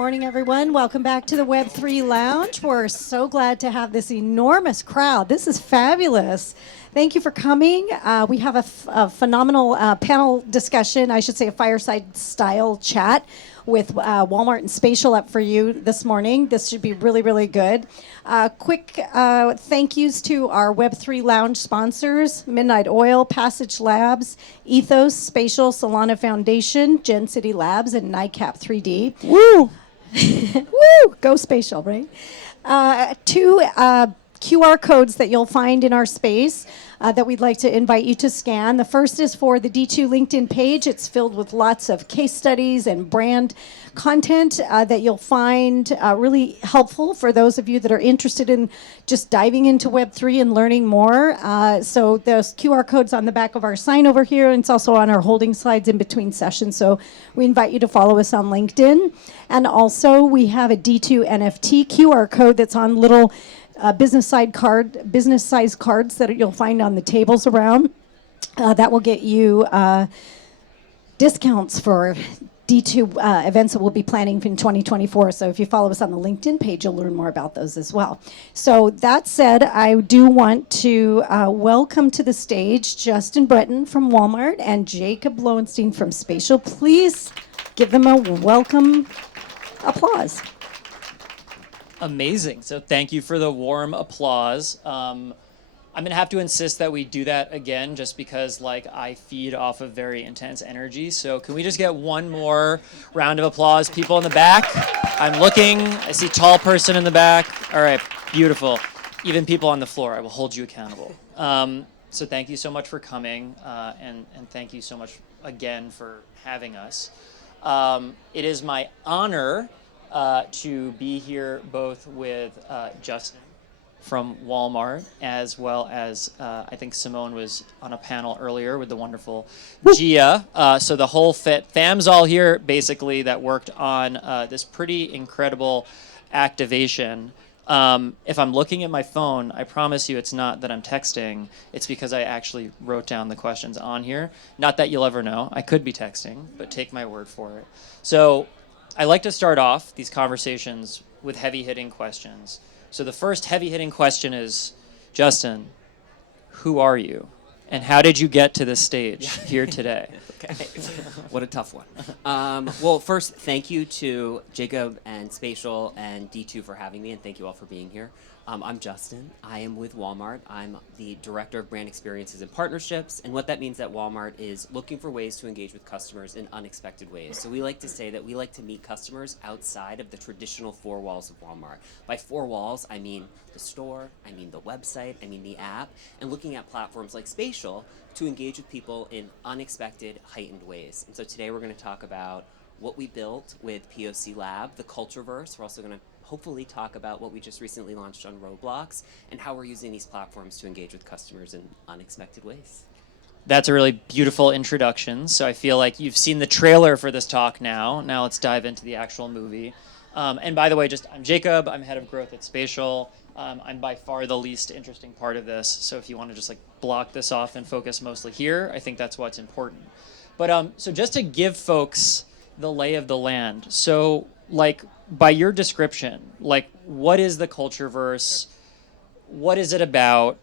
morning, everyone. Welcome back to the Web3 Lounge. We're so glad to have this enormous crowd. This is fabulous. Thank you for coming. We have a phenomenal panel discussion, I should say a fireside style chat with Walmart and Spatial up for you this morning. This should be really, really good. Quick thank yous to our Web3 Lounge sponsors, Midnight Oil, Passage Labs, Ethos, Spatial, Solana Foundation, Gen City Labs, and NICAP 3D. Woo! Woo! Go Spatial, right? Two QR codes that you'll find in our space that we'd like to invite you to scan. The first is for the D2 LinkedIn page. It's filled with lots of case studies and brand content that you'll find really helpful for those of you that are interested in just diving into Web3 and learning more. So those QR codes on the back of our sign over here, and it's also on our holding slides in between sessions. So we invite you to follow us on LinkedIn. And also we have a D2 NFT QR code that's on little business size cards that you'll find on the tables around. That will get you discounts for D2 events that we'll be planning in 2024. So if you follow us on the LinkedIn page, you'll learn more about those as well. So that said, I do want to welcome to the stage Justin Breton from Walmart and Jacob Loewenstein from Spatial. Please give them a welcome applause. Amazing. So thank you for the warm applause. I'm going to have to insist that we do that again just because I feed off of very intense energy. So can we just get one more round of applause? People in the back. I'm looking. I see tall person in the back. All right. Beautiful. Even people on the floor. I will hold you accountable. So thank you so much for coming. And thank you so much again for having us. It is my honor to be here both with Justin from Walmart, as well as I think Simone was on a panel earlier with the wonderful Gia. So the whole fam's all here, basically, that worked on this pretty incredible activation. If I'm looking at my phone, I promise you it's not that I'm texting. It's because I actually wrote down the questions on here. Not that you'll ever know. I could be texting, but take my word for it. So I like to start off these conversations with heavy-hitting questions. So the first heavy-hitting question is, Justin, who are you? And how did you get to this stage here today? Okay. What a tough one. Well, first, thank you to Jacob and Spatial and D2 for having me, and thank you all for being here. I'm Justin. I am with Walmart. I'm the Director of Brand Experiences and Partnerships, and what that means at Walmart is looking for ways to engage with customers in unexpected ways. So we like to say that we like to meet customers outside of the traditional four walls of Walmart. By four walls, I mean the store, I mean the website, I mean the app, and looking at platforms like Spatial to engage with people in unexpected, heightened ways. And so today we're going to talk about what we built with POC Lab, the Cultureverse. We're also going to hopefully talk about what we just recently launched on Roblox and how we're using these platforms to engage with customers in unexpected ways. That's a really beautiful introduction. So I feel like you've seen the trailer for this talk now. Now let's dive into the actual movie. And by the way, I'm Jacob. I'm head of growth at Spatial. I'm by far the least interesting part of this. So if you want to just block this off and focus mostly here, I think that's what's important. But so just to give folks the lay of the land. So by your description, what is the Cultureverse? What is it about?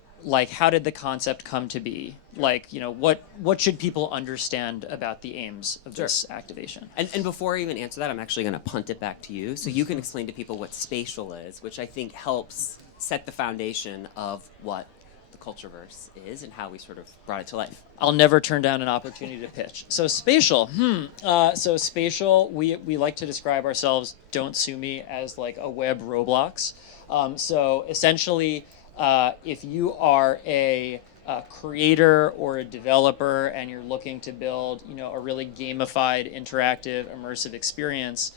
How did the concept come to be? What should people understand about the aims of this activation? And before I even answer that, I'm actually going to punt it back to you so you can explain to people what Spatial is, which I think helps set the foundation of what the Cultureverse is and how we sort of brought it to life. I'll never turn down an opportunity to pitch. So Spatial, so Spatial, we like to describe ourselves, don't sue me, as a web Roblox. So essentially, if you are a creator or a developer and you're looking to build, a really gamified, interactive, immersive experience,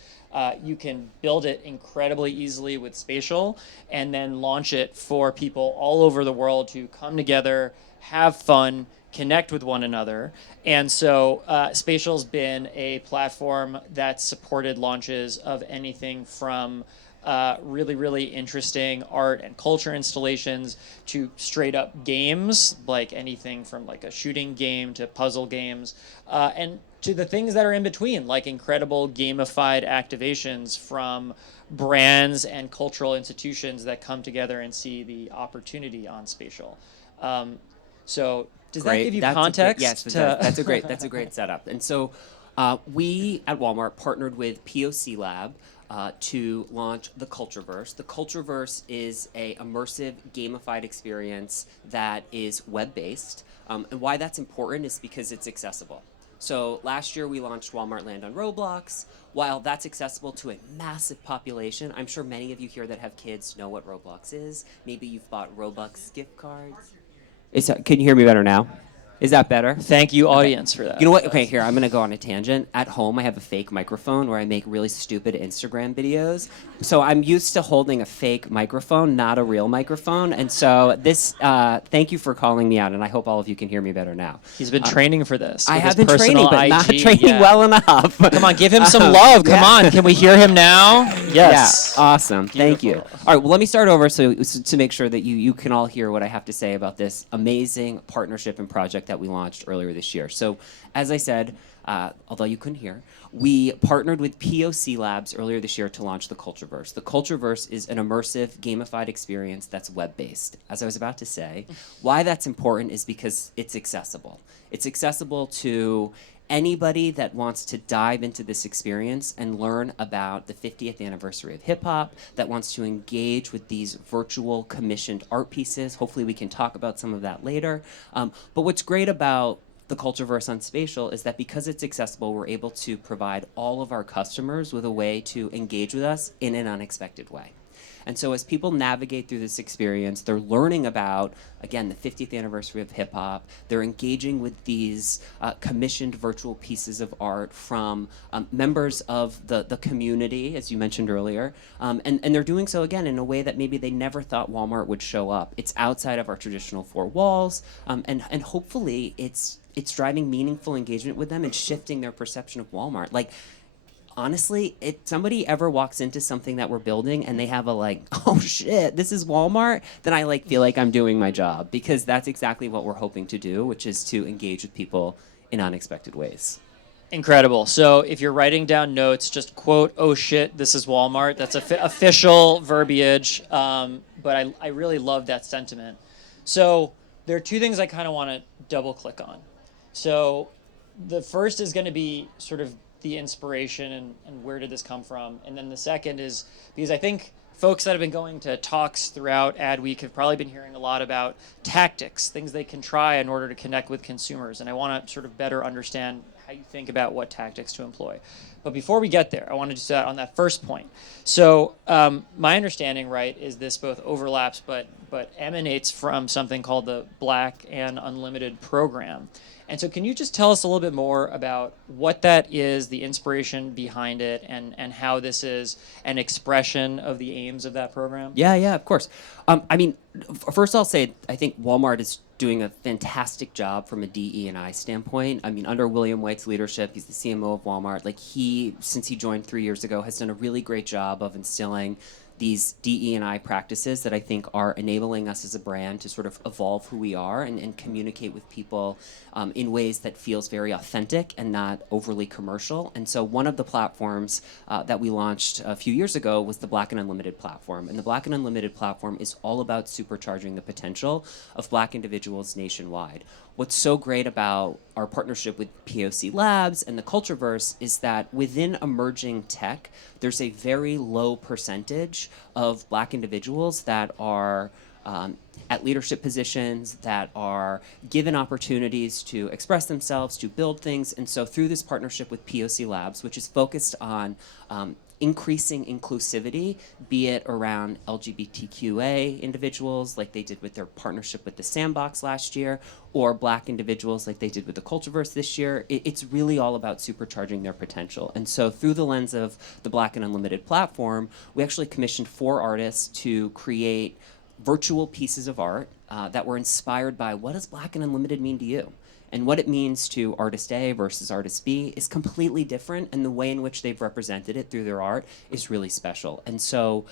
you can build it incredibly easily with Spatial and then launch it for people all over the world to come together, have fun, connect with one another. And so Spatial's been a platform that's supported launches of anything from really, really interesting art and culture installations to straight up games, like anything from like a shooting game to puzzle games, and to the things that are in between, like incredible gamified activations from brands and cultural institutions that come together and see the opportunity on Spatial. So does that give you context? Yes, it does. That's a great setup. And so we at Walmart partnered with POC Lab to launch the Cultureverse. The Cultureverse is a immersive gamified experience that is web-based. And why that's important is because it's accessible. So last year we launched Walmart Land on Roblox. While that's accessible to a massive population, I'm sure many of you here that have kids know what Roblox is. Maybe you've bought Robux gift cards. Can you hear me better now? Is that better? Thank you, audience, for that. You know what? Okay, here, I'm going to go on a tangent. At home, I have a fake microphone where I make really stupid Instagram videos. So I'm used to holding a fake microphone, not a real microphone. And so thank you for calling me out, and I hope all of you can hear me better now. He's been training for this. I with have his been training, personal but not IG. training well enough. Come on, give him some love. Come on. Can we hear him now? Yes. Yeah, awesome. Thank you. Beautiful. All right, well, let me start over so to make sure that you can all hear what I have to say about this amazing partnership and project that we launched earlier this year. So, as I said, although you couldn't hear, we partnered with POC Labs earlier this year to launch the Cultureverse. The Cultureverse is an immersive, gamified experience that's web-based. As I was about to say, why that's important is because it's accessible. It's accessible to anybody that wants to dive into this experience and learn about the 50th anniversary of hip-hop, that wants to engage with these virtual commissioned art pieces. Hopefully we can talk about some of that later. But what's great about the Cultureverse on Spatial is that because it's accessible, we're able to provide all of our customers with a way to engage with us in an unexpected way. And so as people navigate through this experience, they're learning about, again, the 50th anniversary of hip-hop. They're engaging with these commissioned virtual pieces of art from members of the community, as you mentioned earlier. And they're doing so, again, in a way that maybe they never thought Walmart would show up. It's outside of our traditional four walls, and hopefully it's driving meaningful engagement with them and shifting their perception of Walmart. Like, honestly, if somebody ever walks into something that we're building and they have a like, oh shit, this is Walmart, then I feel like I'm doing my job, because that's exactly what we're hoping to do, which is to engage with people in unexpected ways. Incredible. So if you're writing down notes, just quote, oh shit, this is Walmart. That's official verbiage. But I really love that sentiment. So there are two things I kind of want to double click on. So the first is going to be sort of the inspiration and where did this come from? And then the second is, because I think folks that have been going to talks throughout Ad Week have probably been hearing a lot about tactics, things they can try in order to connect with consumers. And I want to sort of better understand how you think about what tactics to employ. But before we get there, I want to do that on that first point. So my understanding, right, is this both overlaps but emanates from something called the Black and Unlimited program. And so can you just tell us a little bit more about what that is, the inspiration behind it, and how this is an expression of the aims of that program? Yeah, of course. I mean, first I'll say I think Walmart is doing a fantastic job from a DE&I standpoint. I mean, under William White's leadership, he's the CMO of Walmart. Like, since he joined 3 years ago, has done a really great job of instilling these DE&I practices that I think are enabling us as a brand to sort of evolve who we are and communicate with people in ways that feels very authentic and not overly commercial. And so one of the platforms that we launched a few years ago was the Black and Unlimited platform. And the Black and Unlimited platform is all about supercharging the potential of Black individuals nationwide. What's so great about our partnership with POC Labs and the Cultureverse is that within emerging tech, there's a very low percentage of Black individuals that are at leadership positions, that are given opportunities to express themselves, to build things. And so through this partnership with POC Labs, which is focused on increasing inclusivity, be it around LGBTQA individuals, like they did with their partnership with the Sandbox last year, or Black individuals like they did with the Cultureverse this year. It's really all about supercharging their potential. And so through the lens of the Black and Unlimited platform, we actually commissioned 4 artists to create virtual pieces of art that were inspired by what does Black and Unlimited mean to you? And what it means to artist A versus artist B is completely different, and the way in which they've represented it through their art is really special. And so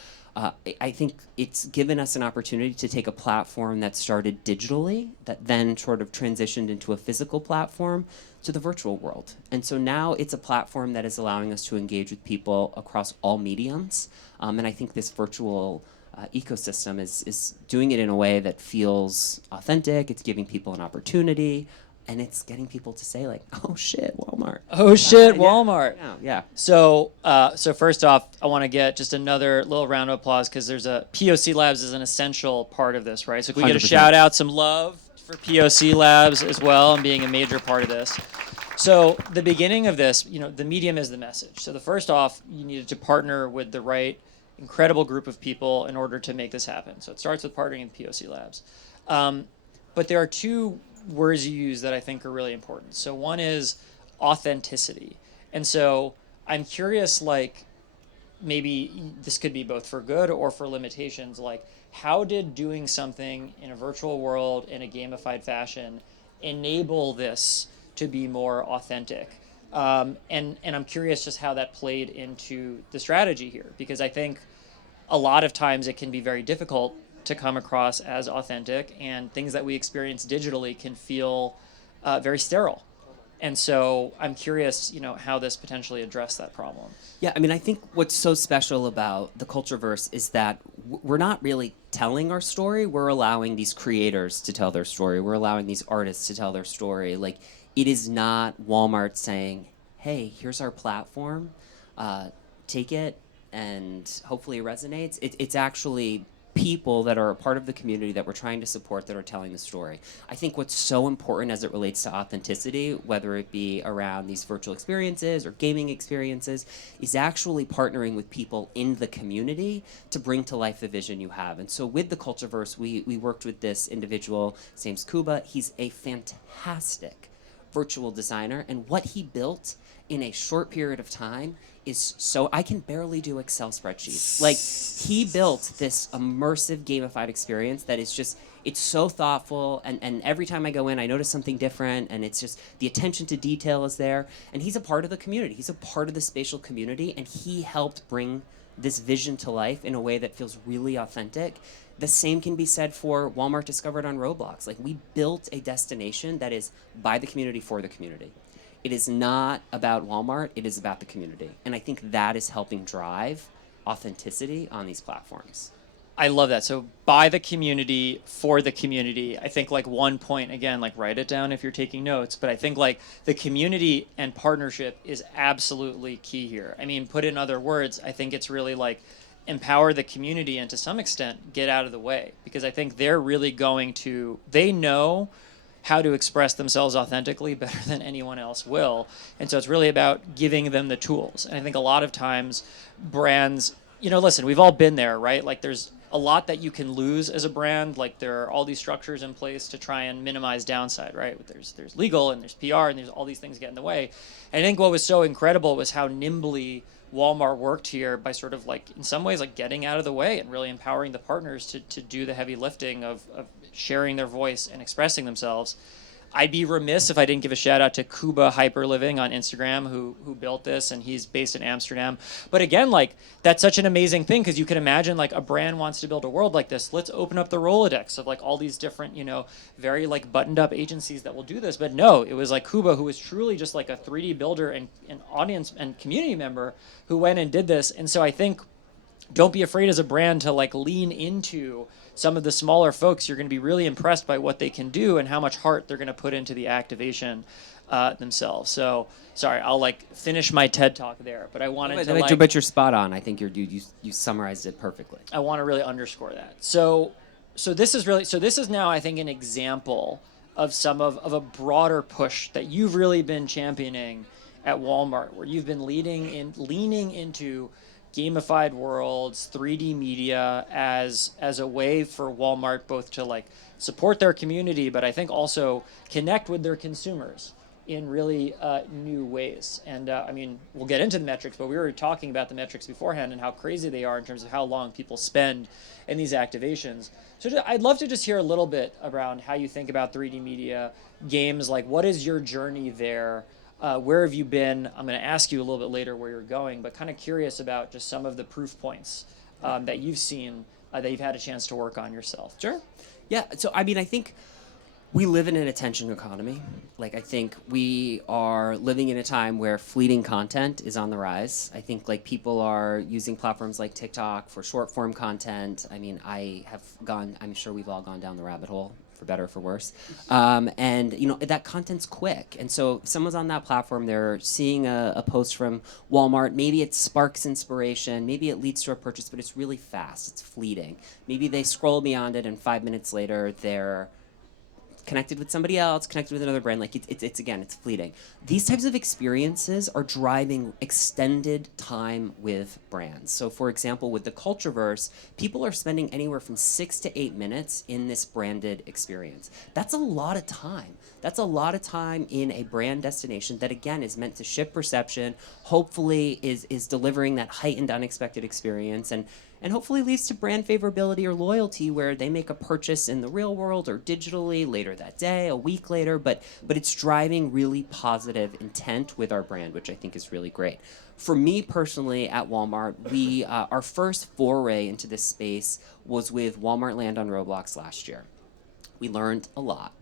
I think it's given us an opportunity to take a platform that started digitally, that then sort of transitioned into a physical platform, to the virtual world. And so now it's a platform that is allowing us to engage with people across all mediums. And I think this virtual ecosystem is doing it in a way that feels authentic. It's giving people an opportunity, and it's getting people to say like, "Oh shit, Walmart! Oh shit, Yeah, Walmart!" yeah. So, so first off, I want to get just another little round of applause because there's a POC Labs is an essential part of this, right? So can we get a 100%. shout out, some love for POC Labs as well, and being a major part of this. So the beginning of this, the medium is the message. So the first off, you needed to partner with the right incredible group of people in order to make this happen. So it starts with partnering with POC Labs. But there are two words you use that I think are really important. So one is authenticity. And so I'm curious, like, maybe this could be both for good or for limitations. Like, how did doing something in a virtual world in a gamified fashion enable this to be more authentic? And I'm curious just how that played into the strategy here, because I think a lot of times it can be very difficult to come across as authentic, and things that we experience digitally can feel very sterile. And so I'm curious, how this potentially addressed that problem. Yeah, I mean, I think what's so special about the Cultureverse is that we're not really telling our story. We're allowing these creators to tell their story. We're allowing these artists to tell their story. Like, it is not Walmart saying, "Hey, here's our platform. Take it, and hopefully it resonates." It's actually people that are a part of the community that we're trying to support that are telling the story. I think what's so important as it relates to authenticity, whether it be around these virtual experiences or gaming experiences, is actually partnering with people in the community to bring to life the vision you have. And so with the Cultureverse, we worked with this individual, his name's Kuba. He's a fantastic virtual designer, and what he built in a short period of time is so I can barely do Excel spreadsheets. Like, he built this immersive gamified experience that is just, it's so thoughtful, and every time I go in I notice something different, and it's just the attention to detail is there, and he's a part of the community. He's a part of the spatial community, and he helped bring this vision to life in a way that feels really authentic. The same can be said for Walmart Discovered on Roblox. Like, we built a destination that is by the community for the community. It is not about Walmart, it is about the community. And I think that is helping drive authenticity on these platforms. I love that. So by the community, for the community. I think, like, one point, again, like, write it down if you're taking notes, but I think, like, the community and partnership is absolutely key here. I mean, put in other words, I think it's really like empower the community and to some extent get out of the way, because I think they're really they know how to express themselves authentically better than anyone else will. And so it's really about giving them the tools. And I think a lot of times brands, listen, we've all been there, right? Like, there's a lot that you can lose as a brand. Like, there are all these structures in place to try and minimize downside, right? There's legal, and there's PR, and there's all these things get in the way. And I think what was so incredible was how nimbly Walmart worked here by sort of, like, in some ways, like, getting out of the way and really empowering the partners to do the heavy lifting of sharing their voice and expressing themselves. I'd be remiss if I didn't give a shout out to Kuba Hyperliving on Instagram, who built this, and he's based in Amsterdam. But again, like, that's such an amazing thing, because you can imagine, like, a brand wants to build a world like this. Let's open up the Rolodex of, like, all these different, very, like, buttoned up agencies that will do this. But no, it was like Kuba, who was truly just like a 3D builder and an audience and community member who went and did this. And so I think, don't be afraid as a brand to, like, lean into some of the smaller folks. You're going to be really impressed by what they can do and how much heart they're going to put into the activation themselves. So, sorry, I'll, like, finish my TED talk there, but I wanted to, but you're spot on. I think you summarized it perfectly. I want to really underscore that. So this is now, I think, an example of some of a broader push that you've really been championing at Walmart, where you've been leaning into gamified worlds, 3D media as a way for Walmart both to, like, support their community, but I think also connect with their consumers in really new ways. And I mean, we'll get into the metrics, but we were talking about the metrics beforehand and how crazy they are in terms of how long people spend in these activations. So I'd love to just hear a little bit around how you think about 3D media games. Like, what is your journey there? Where have you been? I'm going to ask you a little bit later where you're going, but kind of curious about just some of the proof points that you've seen that you've had a chance to work on yourself. Sure. Yeah. So, I mean, I think we live in an attention economy. Like, I think we are living in a time where fleeting content is on the rise. I think, like, people are using platforms like TikTok for short form content. I mean, I'm sure we've all gone down the rabbit hole, for better or for worse. And, you know, that content's quick. And so if someone's on that platform, they're seeing a post from Walmart. Maybe it sparks inspiration. Maybe it leads to a purchase, but it's really fast. It's fleeting. Maybe they scroll beyond it, and 5 minutes later, they're connected with somebody else, connected with another brand. Like, it's fleeting. These types of experiences are driving extended time with brands. So, for example, with the Cultureverse, people are spending anywhere from 6 to 8 minutes in this branded experience. That's a lot of time. That's a lot of time in a brand destination that, again, is meant to shift perception, hopefully is delivering that heightened, unexpected experience, and hopefully leads to brand favorability or loyalty where they make a purchase in the real world or digitally later that day, a week later, but it's driving really positive intent with our brand, which I think is really great. For me personally at Walmart, our first foray into this space was with Walmart Land on Roblox last year. We learned a lot.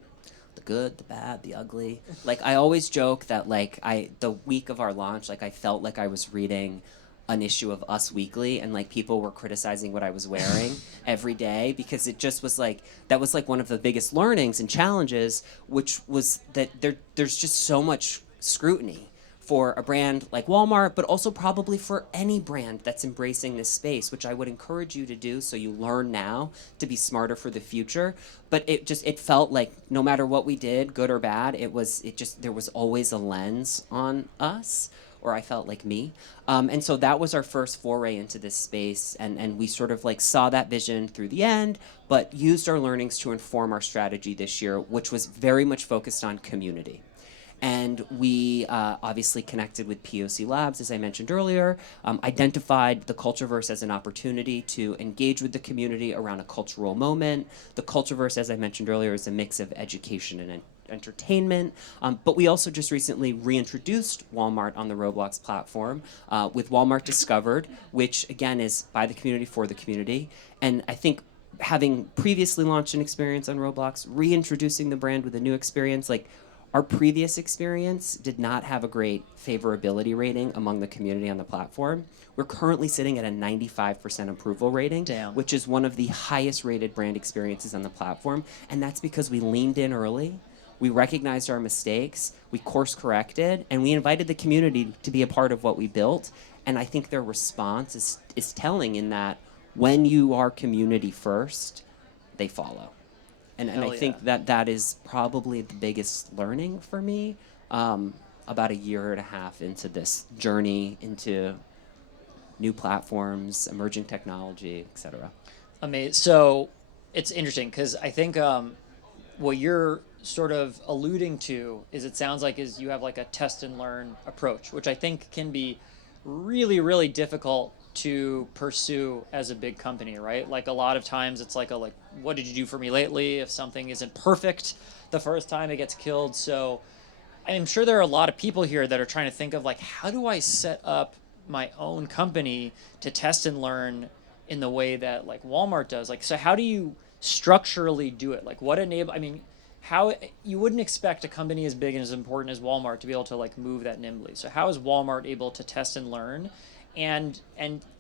The good, the bad, the ugly. Like, I always joke that, like, the week of our launch, like, I felt like I was reading an issue of Us Weekly, and like people were criticizing what I was wearing every day, because it just was like, that was like one of the biggest learnings and challenges, which was that there's just so much scrutiny for a brand like Walmart, but also probably for any brand that's embracing this space, which I would encourage you to do, so you learn now to be smarter for the future. But it felt like no matter what we did, good or bad, there was always a lens on us, or I felt like me. And so that was our first foray into this space, and we sort of like saw that vision through the end, but used our learnings to inform our strategy this year, which was very much focused on community. And we obviously connected with POC Labs, as I mentioned earlier, identified the Cultureverse as an opportunity to engage with the community around a cultural moment. The Cultureverse, as I mentioned earlier, is a mix of education and entertainment, but we also just recently reintroduced Walmart on the Roblox platform with Walmart Discovered, which again is by the community for the community. And I think having previously launched an experience on Roblox, reintroducing the brand with a new experience, like our previous experience did not have a great favorability rating among the community on the platform. We're currently sitting at a 95% approval rating, Damn. which is one of the highest rated brand experiences on the platform, and that's because we leaned in early. We recognized our mistakes, we course corrected, and we invited the community to be a part of what we built. And I think their response is telling in that when you are community first, they follow. And I think that is probably the biggest learning for me about a year and a half into this journey into new platforms, emerging technology, etc. Amazing. So it's interesting because I think what you're sort of alluding to is, it sounds like, is you have like a test and learn approach, which I think can be really, really difficult to pursue as a big company, right? Like a lot of times it's like what did you do for me lately? If something isn't perfect the first time, it gets killed. So I'm sure there are a lot of people here that are trying to think of like, how do I set up my own company to test and learn in the way that like Walmart does? Like, so how do you structurally do it? Like how you wouldn't expect a company as big and as important as Walmart to be able to like move that nimbly. So how is Walmart able to test and learn and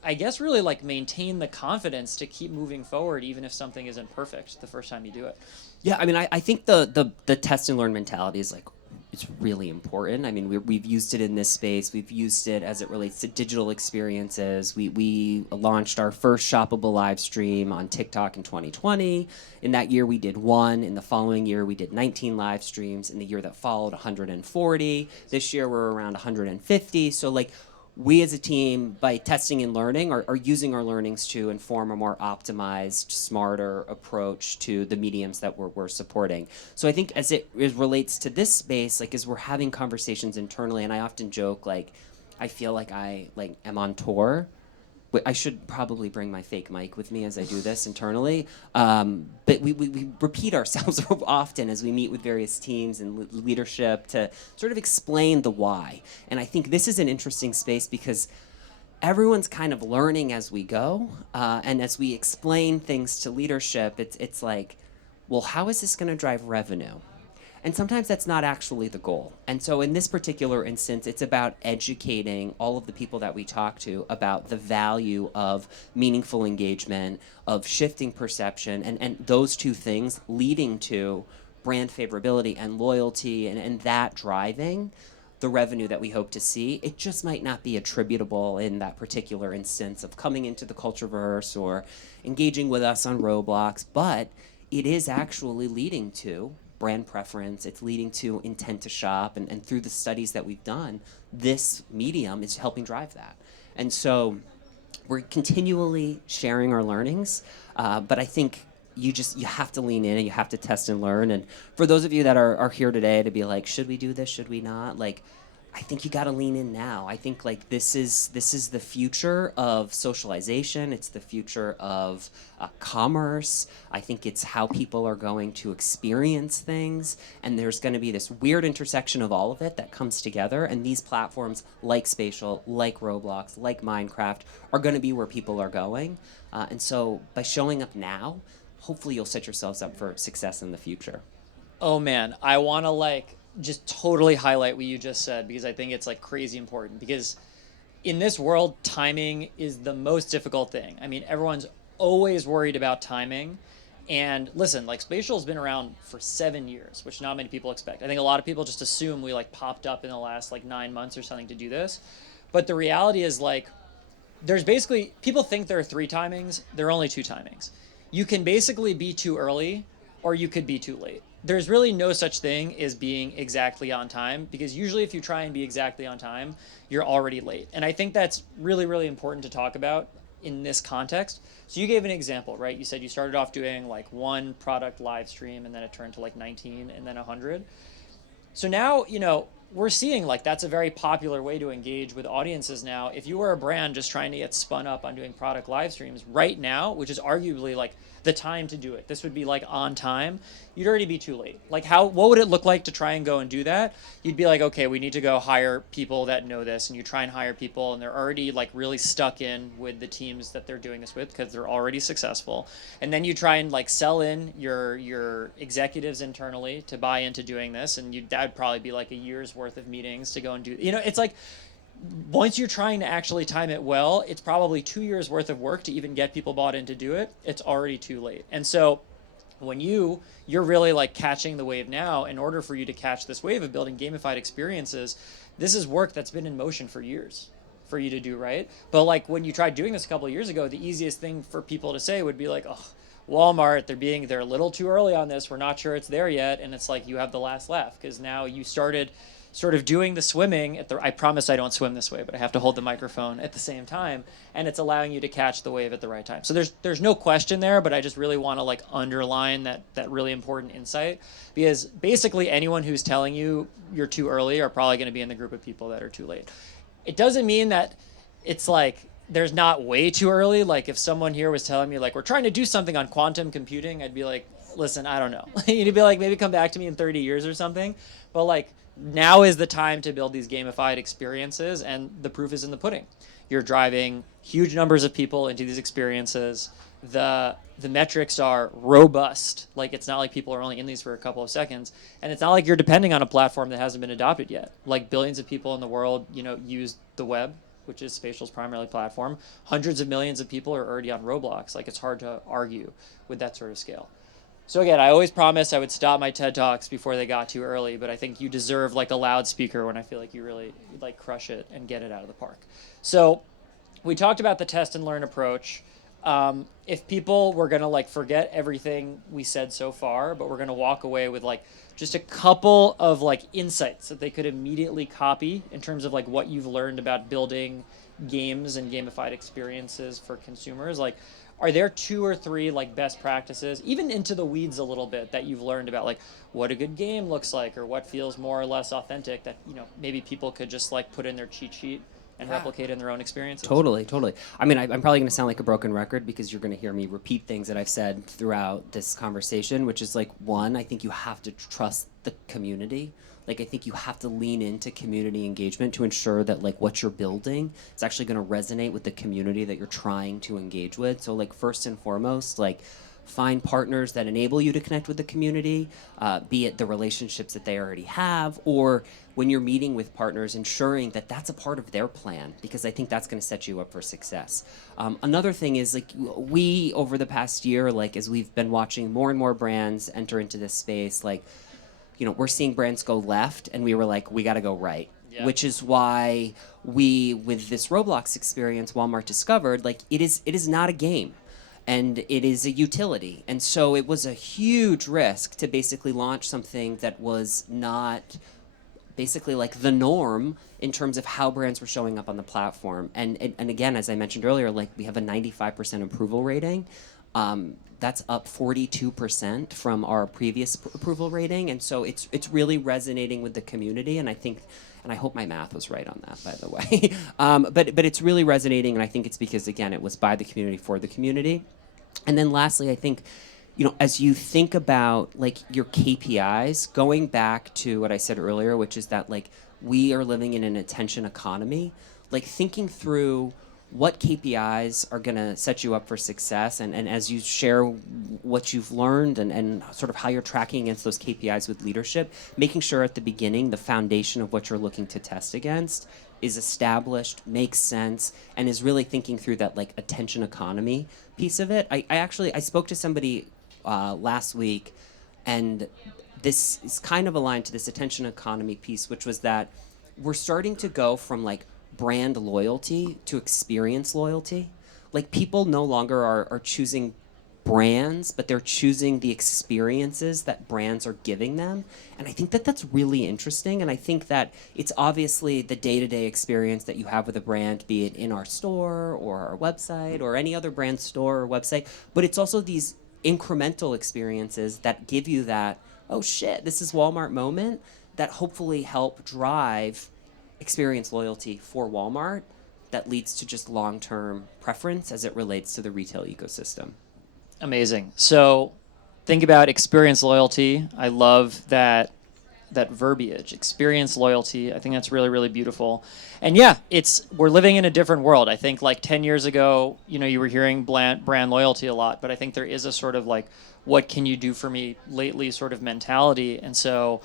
I guess really like maintain the confidence to keep moving forward even if something isn't perfect the first time you do it? Yeah, I mean, I think the test and learn mentality is like, it's really important. I mean, we've used it in this space. We've used it as it relates to digital experiences. We launched our first shoppable live stream on TikTok in 2020. In that year, we did 1. In the following year, we did 19 live streams. In the year that followed, 140. This year, we're around 150. So, like, we as a team, by testing and learning, are using our learnings to inform a more optimized, smarter approach to the mediums that we're supporting. So I think as it relates to this space, like as we're having conversations internally, and I often joke, like, I feel like I like am on tour. I should probably bring my fake mic with me as I do this internally. But we repeat ourselves often as we meet with various teams and leadership to sort of explain the why. And I think this is an interesting space because everyone's kind of learning as we go. And as we explain things to leadership, it's like, well, how is this going to drive revenue? And sometimes that's not actually the goal. And so in this particular instance, it's about educating all of the people that we talk to about the value of meaningful engagement, of shifting perception, and those two things leading to brand favorability and loyalty, and that driving the revenue that we hope to see. It just might not be attributable in that particular instance of coming into the Cultureverse or engaging with us on Roblox, but it is actually leading to brand preference, it's leading to intent to shop, and through the studies that we've done, this medium is helping drive that. And so we're continually sharing our learnings, but I think you have to lean in and you have to test and learn. And for those of you that are here today to be like, should we do this, should we not? Like, I think you got to lean in now. I think like this is the future of socialization. It's the future of commerce. I think it's how people are going to experience things. And there's going to be this weird intersection of all of it that comes together. And these platforms like Spatial, like Roblox, like Minecraft are going to be where people are going. And so by showing up now, hopefully you'll set yourselves up for success in the future. Oh man, I want to like just totally highlight what you just said because I think it's like crazy important because in this world, timing is the most difficult thing. I mean, everyone's always worried about timing. And listen, like Spatial's been around for 7 years, which not many people expect. I think a lot of people just assume we like popped up in the last like 9 months or something to do this. But the reality is like, there's basically, people think there are 3 timings. There are only 2 timings. You can basically be too early or you could be too late. There's really no such thing as being exactly on time because usually if you try and be exactly on time, you're already late. And I think that's really, really important to talk about in this context. So you gave an example, right? You said you started off doing like 1 product live stream and then it turned to like 19 and then 100. So now, you know, we're seeing like that's a very popular way to engage with audiences now. If you were a brand just trying to get spun up on doing product live streams right now, which is arguably like the time to do it, this would be like on time, you'd already be too late. Like what would it look like to try and go and do that? You'd be like, okay, we need to go hire people that know this, and you try and hire people and they're already like really stuck in with the teams that they're doing this with because they're already successful. And then you try and like sell in your executives internally to buy into doing this, and that'd probably be like a year's worth of meetings to go and do, you know, it's like once you're trying to actually time it well, it's probably 2 years worth of work to even get people bought in to do it. It's already too late. And so when you're really like catching the wave now, in order for you to catch this wave of building gamified experiences, this is work that's been in motion for years for you to do, right? But like when you tried doing this a couple of years ago, the easiest thing for people to say would be like, oh, Walmart, they're a little too early on this. We're not sure it's there yet. And it's like you have the last laugh because now you started sort of doing the swimming I promise I don't swim this way, but I have to hold the microphone at the same time, and it's allowing you to catch the wave at the right time. So there's no question there, but I just really want to like underline that really important insight, because basically anyone who's telling you you're too early are probably going to be in the group of people that are too late. It doesn't mean that it's like there's not way too early. Like if someone here was telling me like we're trying to do something on quantum computing, I'd be like, listen, I don't know. You'd be like, maybe come back to me in 30 years or something. But like now is the time to build these gamified experiences, and the proof is in the pudding. You're driving huge numbers of people into these experiences. The metrics are robust. Like it's not like people are only in these for a couple of seconds, and it's not like you're depending on a platform that hasn't been adopted yet. Like billions of people in the world, you know, use the web, which is Spatial's primary platform. Hundreds of millions of people are already on Roblox. Like it's hard to argue with that sort of scale. So again, I always promised I would stop my TED Talks before they got too early, but I think you deserve like a loudspeaker when I feel like you really like crush it and get it out of the park. So we talked about the test and learn approach. If people were gonna like forget everything we said so far, but we're gonna walk away with like just a couple of like insights that they could immediately copy in terms of like what you've learned about building games and gamified experiences for consumers, like are there 2 or 3 like best practices, even into the weeds a little bit, that you've learned about like what a good game looks like or what feels more or less authentic that maybe people could just like put in their cheat sheet and replicate in their own experiences? Totally. I mean, I'm probably going to sound like a broken record because you're going to hear me repeat things that I've said throughout this conversation, which is like, one, I think you have to trust the community. Like, I think you have to lean into community engagement to ensure that like what you're building is actually going to resonate with the community that you're trying to engage with. So like, first and foremost, like, find partners that enable you to connect with the community, be it the relationships that they already have, or when you're meeting with partners, ensuring that that's a part of their plan, because I think that's going to set you up for success. Another thing is, like, we, over the past year, like, as we've been watching more and more brands enter into this space, like, we're seeing brands go left, and we were like, we got to go right. Yeah. Which is why we, with this Roblox experience, Walmart discovered, like, it is not a game. And it is a utility. And so it was a huge risk to basically launch something that was not basically like the norm in terms of how brands were showing up on the platform. And again, as I mentioned earlier, like, we have a 95% approval rating. That's up 42% from our previous approval rating. And so it's really resonating with the community. And I think, and I hope my math was right on that, by the way. But it's really resonating, and I think it's because, again, it was by the community for the community. And then lastly, I think, as you think about like your KPIs, going back to what I said earlier, which is that like we are living in an attention economy, like thinking through what KPIs are going to set you up for success, and as you share what you've learned and sort of how you're tracking against those KPIs with leadership, making sure at the beginning the foundation of what you're looking to test against is established, makes sense, and is really thinking through that like attention economy piece of it. I spoke to somebody last week, and this is kind of aligned to this attention economy piece, which was that we're starting to go from like brand loyalty to experience loyalty. Like, people no longer are choosing brands, but they're choosing the experiences that brands are giving them. And I think that that's really interesting. And I think that it's obviously the day-to-day experience that you have with a brand, be it in our store or our website or any other brand store or website, but it's also these incremental experiences that give you that, oh shit, this is Walmart moment, that hopefully help drive experience loyalty for Walmart that leads to just long-term preference as it relates to the retail ecosystem. Amazing. So think about experience loyalty. I love that verbiage, experience loyalty. I think that's really, really beautiful. And yeah, we're living in a different world. I think like 10 years ago, you were hearing brand loyalty a lot, but I think there is a sort of like, what can you do for me lately sort of mentality. And so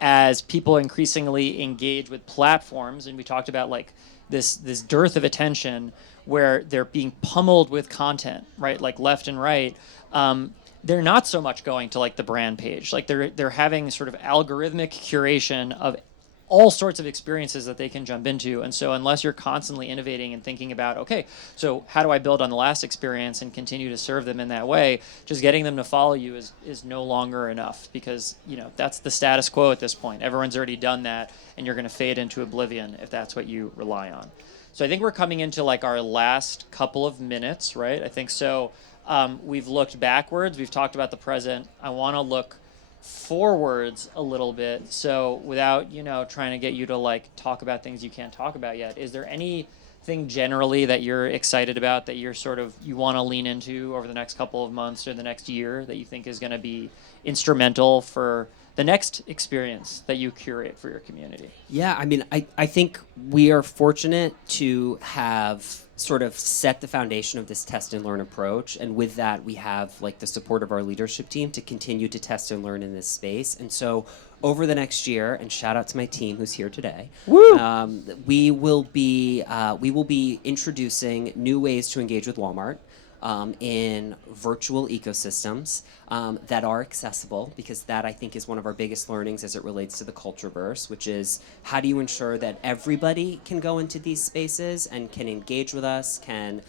as people increasingly engage with platforms, and we talked about like this dearth of attention where they're being pummeled with content, right, like left and right, they're not so much going to like the brand page. Like they're having sort of algorithmic curation of all sorts of experiences that they can jump into. And so unless you're constantly innovating and thinking about, okay, so how do I build on the last experience and continue to serve them in that way, just getting them to follow you is no longer enough, because that's the status quo at this point. Everyone's already done that, and you're going to fade into oblivion if that's what you rely on. So I think we're coming into like our last couple of minutes, right? I think so. We've looked backwards. We've talked about the present. I want to look forwards a little bit. So without, trying to get you to like talk about things you can't talk about yet, is there anything generally that you're excited about that you're you want to lean into over the next couple of months or the next year that you think is going to be instrumental for the next experience that you curate for your community? Yeah, I mean, I think we are fortunate to have sort of set the foundation of this test and learn approach. And with that, we have like the support of our leadership team to continue to test and learn in this space. And so over the next year, and shout out to my team who's here today, we will be introducing new ways to engage with Walmart. in virtual ecosystems that are accessible, because that, I think, is one of our biggest learnings as it relates to the Cultureverse, which is how do you ensure that everybody can go into these spaces and can engage with us, can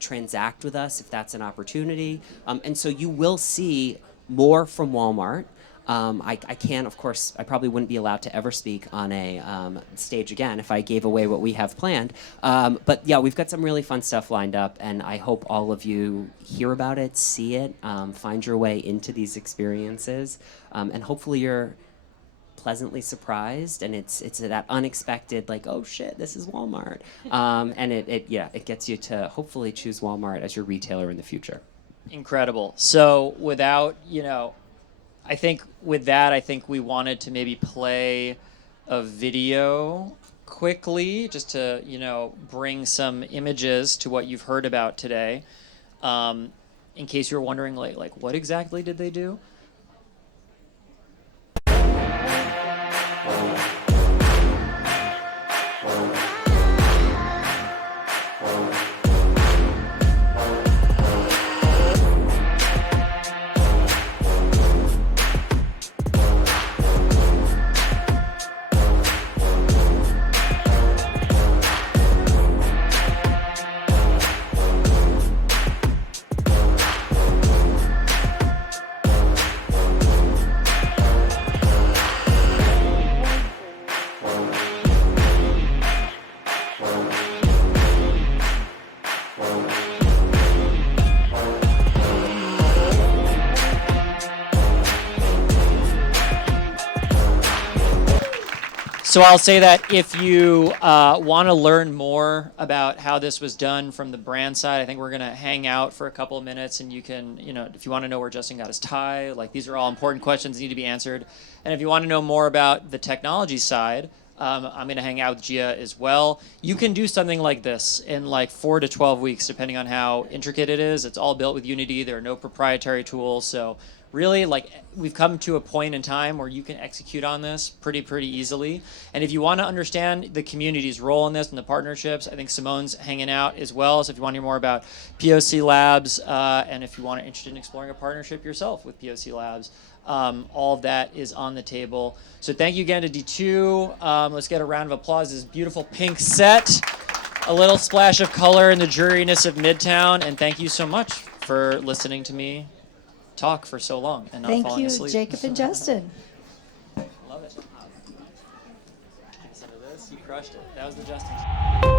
transact with us if that's an opportunity. And so you will see more from Walmart. I can't, of course, I probably wouldn't be allowed to ever speak on a stage again if I gave away what we have planned. But yeah, we've got some really fun stuff lined up, and I hope all of you hear about it, see it, find your way into these experiences, and hopefully you're pleasantly surprised, and it's that unexpected, like, oh shit, this is Walmart. And it gets you to hopefully choose Walmart as your retailer in the future. Incredible. So without, I think with that, I think we wanted to maybe play a video quickly just to, bring some images to what you've heard about today. In case you're wondering, like what exactly did they do? So I'll say that if you want to learn more about how this was done from the brand side, I think we're going to hang out for a couple of minutes, and you can, if you want to know where Justin got his tie, like these are all important questions that need to be answered. And if you want to know more about the technology side, I'm going to hang out with Gia as well. You can do something like this in like 4 to 12 weeks, depending on how intricate it is. It's all built with Unity. There are no proprietary tools. So really, like, we've come to a point in time where you can execute on this pretty easily. And if you want to understand the community's role in this and the partnerships, I think Simone's hanging out as well. So if you want to hear more about POC Labs, and if you want to interested in exploring a partnership yourself with POC Labs, all of that is on the table. So thank you again to D2. Let's get a round of applause. This beautiful pink set, a little splash of color in the dreariness of Midtown. And thank you so much for listening to me talk for so long and not Thank falling you, asleep. Jacob and Justin. Love it. Some of this, you crushed it. That was the Justin.